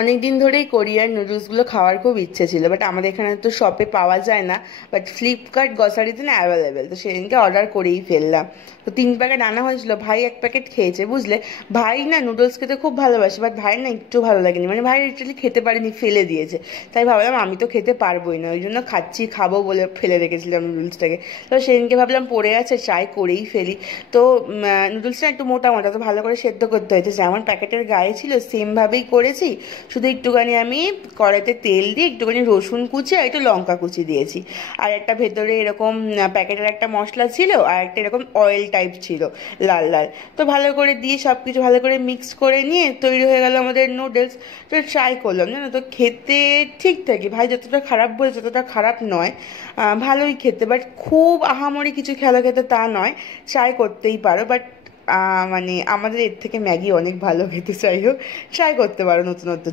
অনেক দিন ধরেই কোরিয়ার নুডলসগুলো খাওয়ার খুব ইচ্ছে ছিল, বাট আমাদের এখানে তো শপে পাওয়া যায় না। বাট ফ্লিপকার্ট গ্রসারিতে না অ্যাভেলেবেল, তো সেদিনকে অর্ডার করেই ফেললাম। তো 3 প্যাকেট আনা হয়েছিল, ভাই 1 প্যাকেট খেয়েছে বুঝলে। ভাই না নুডলস খেতে খুব ভালোবাসে, বাট ভাই না একটু ভালো লাগেনি, মানে ভাই লিটারালি খেতে পারেনি, ফেলে দিয়েছে। তাই ভাবলাম আমি তো খেতে পারবোই না, ওই জন্য খাবো বলে ফেলে রেখেছিলাম নুডলসটাকে। তো সেদিনকে ভাবলাম পড়ে আছে, ট্রাই করেই ফেলি। তো নুডলসটা একটু মোটা মোটা, তো ভালো করে সেদ্ধ করতে হয়েছে, যেমন প্যাকেটের গায়ে ছিল সেমভাবেই করেছি। শুধু একটুখানি আমি কড়াইতে তেল দিয়ে একটুখানি রসুন কুচি আর একটু লঙ্কা কুচি দিয়েছি। আর একটা ভেতরে এরকম প্যাকেটের একটা মশলা ছিল, আর একটা এরকম অয়েল টাইপ ছিল, লাল লাল। তো ভালো করে দিয়ে সব কিছু ভালো করে মিক্স করে নিয়ে তৈরি হয়ে গেল আমাদের নুডলস। তো ট্রাই করলাম, জানো তো খেতে ঠিকঠাকই, ভাই যতটা খারাপ বলেছে ততটা খারাপ নয়, ভালোই খেতে, বাট খুব আহামরি কিছু খেতে তা নয়। ট্রাই করতেই পারো, বাট মানে আমাদের এর থেকে ম্যাগি অনেক ভালো খেতে, যাই হোক ট্রাই করতে পারো নতুন নতুন।